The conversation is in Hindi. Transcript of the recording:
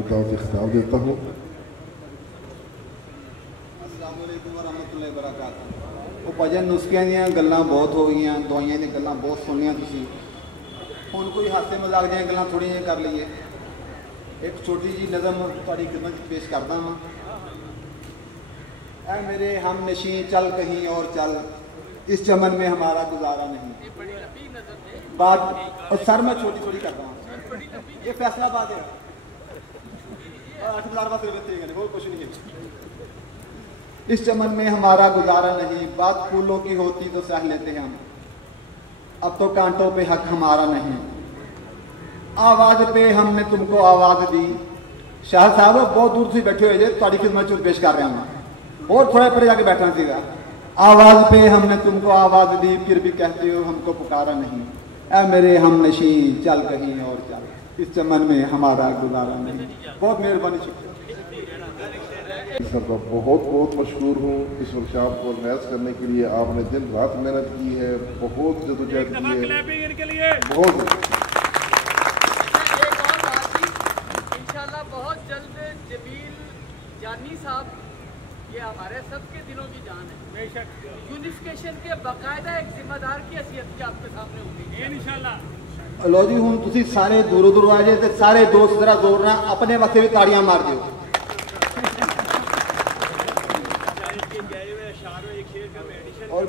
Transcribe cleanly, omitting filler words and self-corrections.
आपको दावत खिताब देता हूँ। अस्सलाम वालेकुम वरहमतुल्लाहि वबरकातुहू। वो भजन नुस्खियां ਦੀਆਂ ਗੱਲਾਂ बहुत हो गई, दवाइयां ਦੀਆਂ ਗੱਲਾਂ बहुत सुनिया तुसीं। हुण कोई हासे मजाक ਦੀਆਂ ਗੱਲਾਂ थोड़ियां जिहियां कर लईए। एक छोटी जी नज़म तुहाडी खिदमत पेश करदा वां। ऐ मेरे हम नशी चल कहीं और चल, इस चमन में हमारा गुजारा नहीं। बात और सर मैं छोटी छोटी करता हूँ, ये फैसलाबाद है। 8,000 और कुछ नहीं है। इस चमन में हमारा गुजारा नहीं, बात फूलों की होती तो सह लेते हम, अब तो कांटों पे हक हमारा नहीं। आवाज पे हमने तुमको आवाज दी। शाह साहब बहुत दूर से बैठे हुए थोड़ी खिदमत पेश कर रहा हूँ और थोड़ा परे जाके बैठना सीगा। आवाज पे हमने तुमको आवाज दी, फिर भी कहते हो हमको पुकारा नहीं। ऐ मेरे हम नशी चल कहीं और चल, इस चमन में हमारा गुजारा नहीं। बहुत मेहरबानी, शुक्रिया। सर का बहुत बहुत मशहूर हूँ इस वर्कशॉप को ऑर्गेनाइज करने के लिए। आपने दिन रात मेहनत की है, बहुत जदोजहद की है, बहुत। इंशाल्लाह बहुत जल्द जमील जानी साहब, ये हमारे सबके दिलों की जान है, बेशक यूनिफिकेशन के बाकायदा एक जिम्मेदार की हैसियत की आपके सामने होगी इंशाल्लाह। लो जी हुण तुसीं सारे दूरों दूरों आ जाए तो सारे दोस्त जरा जोर ना अपने वास्ते भी ताड़ियां मार दियो। और